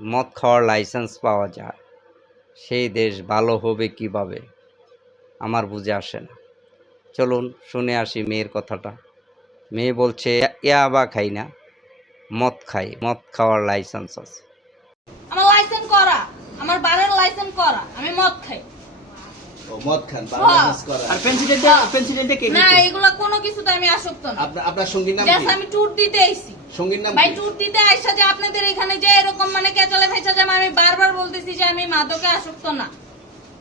মদ খাওয়ার লাইসেন্স পাওয়া যায়, সেই দেশ ভালো হবে কিভাবে আমার বুঝে আসে না। চলুন শুনে আসি মেয়ের কথাটা। মেয়ে বলছে ইয়াবা খাই না, মদ খাই, মদ খাওয়ার লাইসেন্স আছে। আমার লাইসেন্স করা, আমার বারের লাইসেন্স করা, আমি মদ খাই। ও মদ খান, বার লাইসেন্স করা। আর পেন্সিলটা কে না, দিত? এগুলা কোনো কিছুতে আমি আসক্ত না। আপনার সঙ্গীর নাম জাস্ট কি? আমি ট্যুর দিতে আইছি। সঙ্গীর নাম ভাই কি? ট্যুর দিতে আইসা যে আপনাদের এখানে যে এরকম মানে কেচলে খাইছা যে আমি বারবার বলতেছি যে আমি মাদকে আসক্ত না,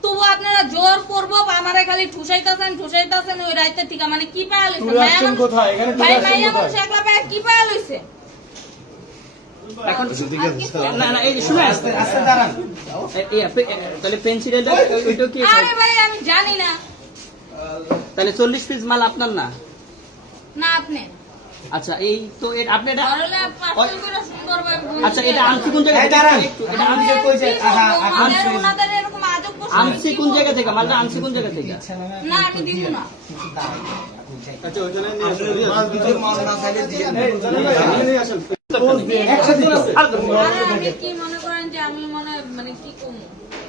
তবু আপনারা জোর করবো আমারে খালি ঠুসাইতাছেন ওই রাইতে থেকে। মানে কি পায়া লইছে ভাই, মাইয়া মানুষ একলা পায়া কি পায়া লইছে? এখন না না এই শুনে আস্তে আস্তে দাঁড়ান। তাহলে পেন্সিলটা ওইটা কি? আরে ভাই আমি জানি না। তাহলে 40 পিস মাল আপনার না? না আপনি আচ্ছা এই তো আপনি এটা ধরলে পার্সেল করে সুন্দরভাবে বলছি। আচ্ছা এটা আনছি কোন জায়গা থেকে? একটু এটা আনছি কই যায়? ওনাদের এরকম আজব প্রশ্ন আনছি কোন জায়গা থেকে? মালটা আনছি কোন জায়গা থেকে? না আমি দিব না। আচ্ছা ওইখানে নিয়ে আরে আমি কি মনে করেন যে আমি মানে কি কমু?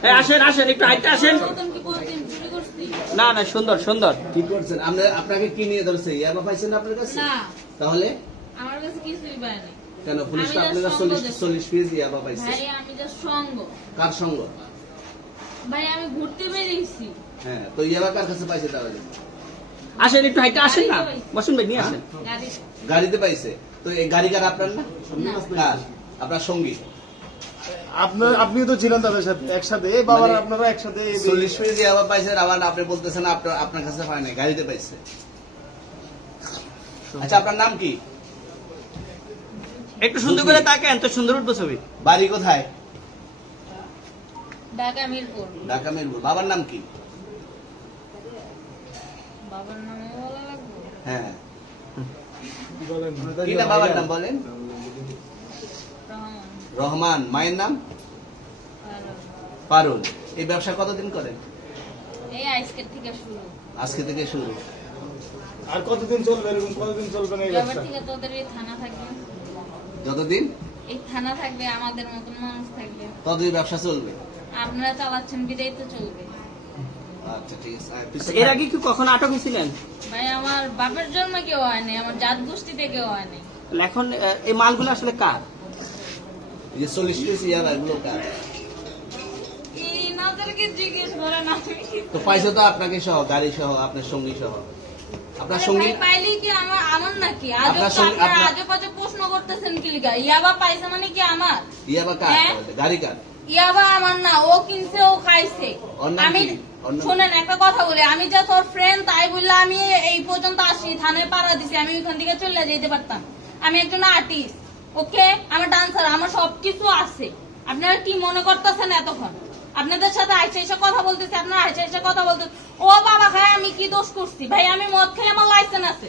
এই আসেন আসেন একটু হাইটে আসেন। নতুন কি বলতেন চুরি করছি? না না সুন্দর সুন্দর। কি করছেন? আপনাকে কি নিয়ে ধরছে? ইয়াবা পাইছেন আপনার কাছে? না তাহলে আমার কাছে কিছুই পায়নি কেন পুলিশ আমি আপনার just 40 পিস ইয়াবা পাইছে? ভাই। আমি জাস্ট সঙ্গ কার সঙ্গ? ভাই, আমি ঘুরতে বেরিয়েছি। হ্যাঁ, তো ইয়াবা কার কাছে পাইছে তাহলে? আসেন একটু হাইটে আসেন না, বসুন ভাই নিয়ে আসেন। গাড়ি গাড়িতে পাইছে। তো এই গাড়ি কার আপনার না? কার? আপনার সঙ্গী। আপনি তো ছিলেন তাদের সাথে একসাথে, এই বাবার আপনারা একসাথে 40 পিস ইয়াবা পাইছেন, আবার আপনি বলতেছেন আপনার কাছে পায় নাই, গাড়িতে পাইছে। আচ্ছা আপনার নাম কি? একটু সুন্দর করে তাকান তো সুন্দর উঠবো ছবি। বাড়ি কোথায়? ঢাকা মিরপুর। ঢাকা মিরপুর। বাবার নাম কি? বাবার নামে বলা লাগবে? হ্যাঁ, কি না বাবার নাম বলেন? রহমান। রহমান। মায়ের নাম? আর পারুল। এই ব্যবসা কতদিন করেন? এই আজকের থেকে শুরু। আজকে থেকে শুরু। আর কতদিন চলবে, এরকম কতদিন চলবে না এই এবার ব্যবসা? থেকে তোদের এই থানা থাকবে, যতদিন এই থানা থাকবে, আমাদের মতন মানুষ থাকবে। ততদিন ব্যবসা চলবে। আপনারা চালাচ্ছেন বিদায় তো চলবে। আচ্ছা ঠিক আছে। পিছনে এর আগে কি কখনো আটক হয়েছিলেন? ভাই আমার বাপের জন্ম কেউ হয়নি, আমার জাত গোষ্ঠীতে কেউ হয়নি। তাহলে এখন এই মালগুলো আসলে কার? এই যে 40 পিস ইয়াবা এগুলো কার? ইনাদেরকে জিজ্ঞেস করেন। আমি তো পাইছে তো আপনাকে সহ, গাড়ি সহ, আপনার সঙ্গী সহ। আপনার সঙ্গী ভাই পাইলেই কি আমার নাকি? আজব আপনার তো সঙ্গে- আপনারা আপনার- আজব আজব প্রশ্ন করতেছেন কি লিগা? ইয়াবা পাইছে মানে কি আমার? ইয়াবা কার? হ্যাঁ? তাহলে? গাড়ি কার? ইয়াবা আমার না, ও কিনছে, ও খাইছে। ওর নাম আমি কি? ওর নাম শুনেন একটা কথা বলি, আমি যা তোর ফ্রেন্ড তাই বললে আমি এই পর্যন্ত আসি, থানায় পাড়া দিছি, আমি ওইখান থেকে চলে যেতে পারতাম। আমি একজন আর্টিস্ট, ওকে, আমার ডান্সার, আমার সবকিছু আছে। আপনারা কি মনে করতেছেন এতক্ষণ? আপনাদের সাথে আইসা এসে কথা বলতেছি, আপনারা আইসা এসে কথা বলতেছেন। ও বাবা খায়, আমি কি দোষ করছি? ভাই আমি মদ খাই, আমার লাইসেন্স আছে।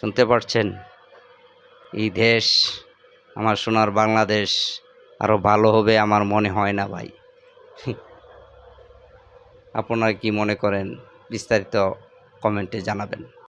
শুনতে পারছেন? এই দেশ, আমার সোনার বাংলাদেশ আরো ভালো হবে আমার মনে হয় না ভাই। আপনারা কি মনে করেন বিস্তারিত কমেন্টে জানাবেন।